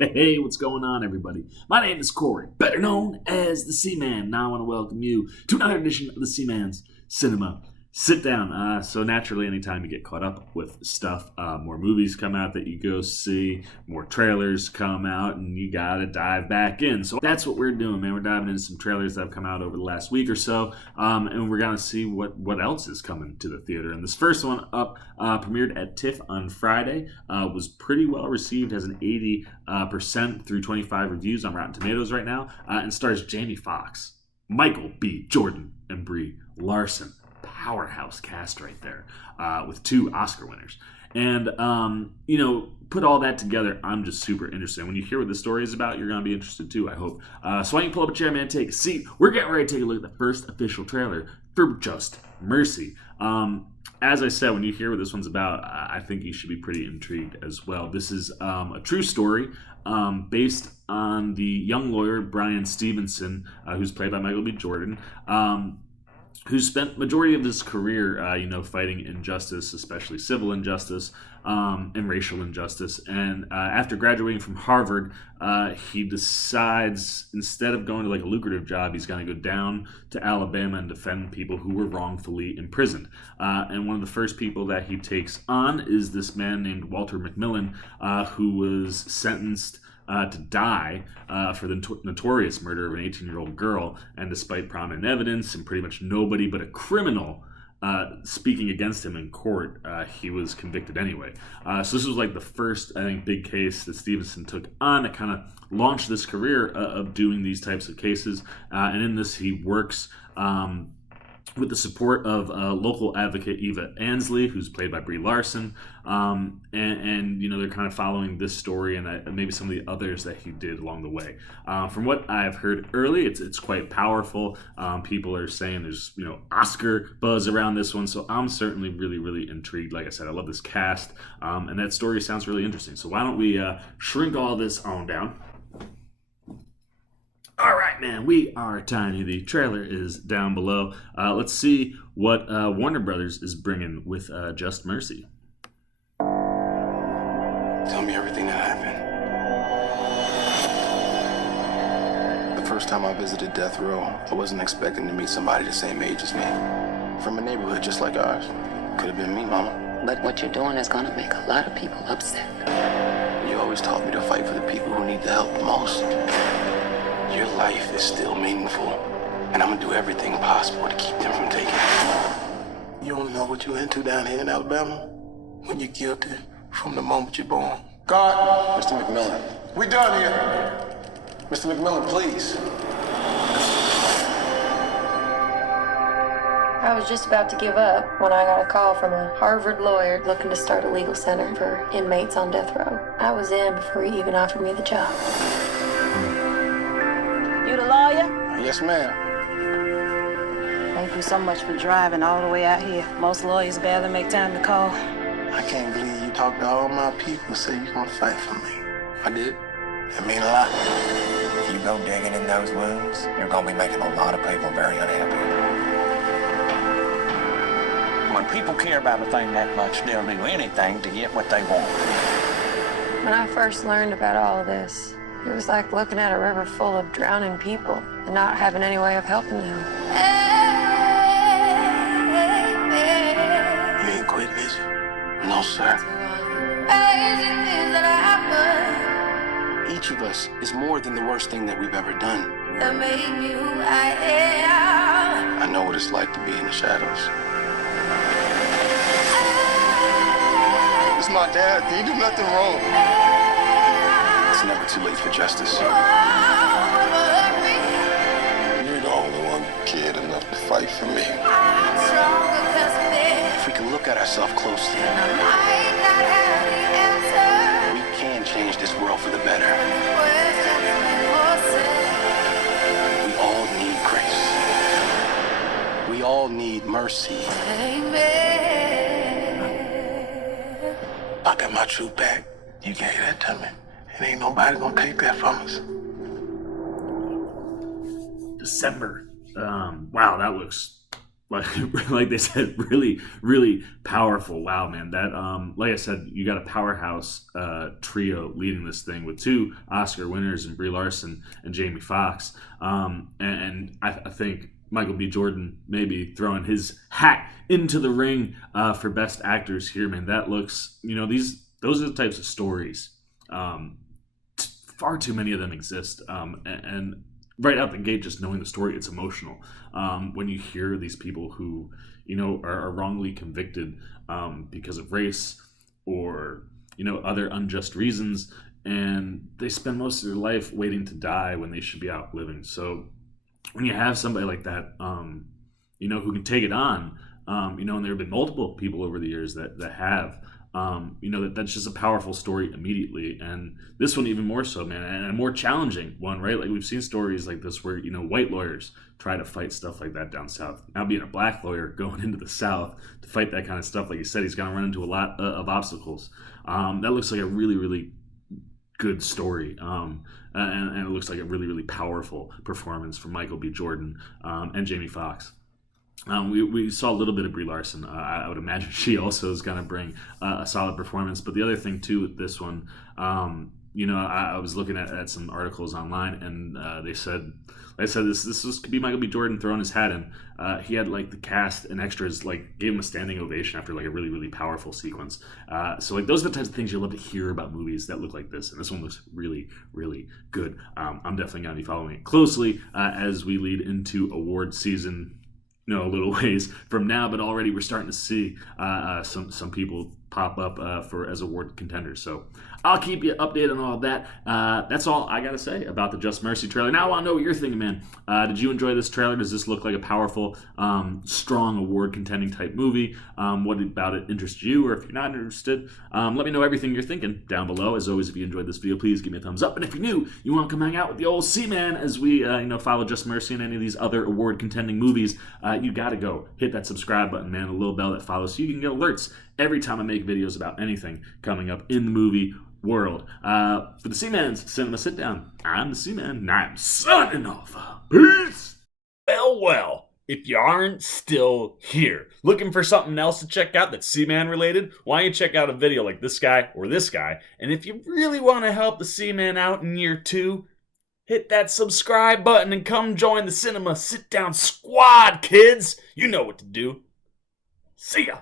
Hey, what's going on, everybody? My name is Corey, better known as the Seaman. Now I want to welcome you to another edition of the Seaman's Cinema Sit Down. So naturally, anytime you get caught up with stuff, more movies come out that you go see, more trailers come out, and you gotta dive back in. So that's what we're doing, man. We're diving into some trailers that have come out over the last week or so, and we're gonna see what else is coming to the theater. And this first one up premiered at TIFF on Friday. Was pretty well received, has an 80% through 25 reviews on Rotten Tomatoes right now, and stars Jamie Foxx, Michael B. Jordan, and Brie Larson. Powerhouse cast right there, with two Oscar winners. And, put all that together, I'm just super interested. When you hear what the story is about, you're going to be interested too, I hope. So why don't you pull up a chair, man, take a seat. We're getting ready to take a look at the first official trailer for Just Mercy. As I said, when you hear what this one's about, I think you should be pretty intrigued as well. This is a true story based on the young lawyer Brian Stevenson, who's played by Michael B. Jordan, who spent majority of his career, fighting injustice, especially civil injustice and racial injustice. And after graduating from Harvard, he decides instead of going to like a lucrative job, he's going to go down to Alabama and defend people who were wrongfully imprisoned. And one of the first people that he takes on is this man named Walter McMillan, who was sentenced to die for the notorious murder of an 18-year-old girl. And despite prominent evidence and pretty much nobody but a criminal speaking against him in court, he was convicted anyway. So this was like the first, I think, big case that Stevenson took on that kind of launched this career of doing these types of cases. And in this, he works with the support of local advocate Eva Ansley, who's played by Brie Larson, and they're kind of following this story and maybe some of the others that he did along the way. From what I've heard early, it's quite powerful. People are saying there's Oscar buzz around this one, so I'm certainly really, really intrigued. Like I said, I love this cast, and that story sounds really interesting. So why don't we shrink all this on down? All right, man, we are tiny. The trailer is down below. Let's see what Warner Brothers is bringing with Just Mercy. Tell me everything that happened. The first time I visited death row, I wasn't expecting to meet somebody the same age as me. From a neighborhood just like ours. Could have been me, Mama. But what you're doing is gonna make a lot of people upset. You always taught me to fight for the people who need the help the most. Your life is still meaningful, and I'm gonna do everything possible to keep them from taking it. You don't know what you're into down here in Alabama when you're guilty from the moment you're born. God, Mr. McMillan. we done here. Mr. McMillan, please. I was just about to give up when I got a call from a Harvard lawyer looking to start a legal center for inmates on death row. I was in before he even offered me the job. You the lawyer? Yes, ma'am. Thank you so much for driving all the way out here. Most lawyers barely make time to call. I can't believe you talked to all my people and say you're gonna fight for me. I did. It mean a lot. If you go digging in those wounds, you're gonna be making a lot of people very unhappy. When people care about a thing that much, they'll do anything to get what they want. When I first learned about all of this, it was like looking at a river full of drowning people and not having any way of helping them. You ain't quitting, is you? No, sir. Each of us is more than the worst thing that we've ever done. I know what it's like to be in the shadows. It's my dad. He did nothing wrong. It's never too late for justice. You're the only one cared enough to fight for me. If we can look at ourselves closely, we can change this world for the better. We all need grace. We all need mercy. I got my truth back. You gave that to me. And ain't nobody gonna take that from us. December. Wow, that looks like they said, really, really powerful. Wow, man. That like I said, you got a powerhouse trio leading this thing with 2 Oscar winners in Brie Larson and Jamie Foxx. And I think Michael B. Jordan maybe throwing his hat into the ring for best actors here, man. That looks, those are the types of stories. Far too many of them exist, and right out the gate, just knowing the story, it's emotional. When you hear these people who, are wrongly convicted because of race or, other unjust reasons, and they spend most of their life waiting to die when they should be out living. So when you have somebody like that, who can take it on, and there have been multiple people over the years that have, that's just a powerful story immediately. And this one even more so, man, and a more challenging one, right? Like we've seen stories like this where, white lawyers try to fight stuff like that down south. Now being a black lawyer going into the south to fight that kind of stuff, like you said, he's going to run into a lot of obstacles. That looks like a really, really good story. And it looks like a really, really powerful performance from Michael B. Jordan and Jamie Foxx. We saw a little bit of Brie Larson. I would imagine she also is going to bring a solid performance. But the other thing, too, with this one, I was looking at some articles online, and they said this could be Michael B. Jordan throwing his hat in. He had, like, the cast and extras, like, gave him a standing ovation after, like, a really, really powerful sequence. So, like, those are the types of things you love to hear about movies that look like this. And this one looks really, really good. I'm definitely going to be following it closely as we lead into award season. A little ways from now, but already we're starting to see some people pop up as award contenders. So I'll keep you updated on all of that. That's all I got to say about the Just Mercy trailer. Now I want to know what you're thinking, man. Did you enjoy this trailer? Does this look like a powerful, strong award contending type movie? What about it interests you? Or if you're not interested, let me know everything you're thinking down below. As always, if you enjoyed this video, please give me a thumbs up. And if you're new, you want to come hang out with the old C-Man as we follow Just Mercy and any of these other award contending movies, you got to go hit that subscribe button, man, the little bell that follows so you can get alerts every time I make videos about anything coming up in the movie world. For the C-Man's Cinema Sit Down, I'm the C-Man, and I'm signing off. Peace! Well, if you aren't still here, looking for something else to check out that's C-Man related, why don't you check out a video like this guy or this guy? And if you really want to help the C-Man out in year 2, hit that subscribe button and come join the Cinema Sit Down squad, kids. You know what to do. See ya.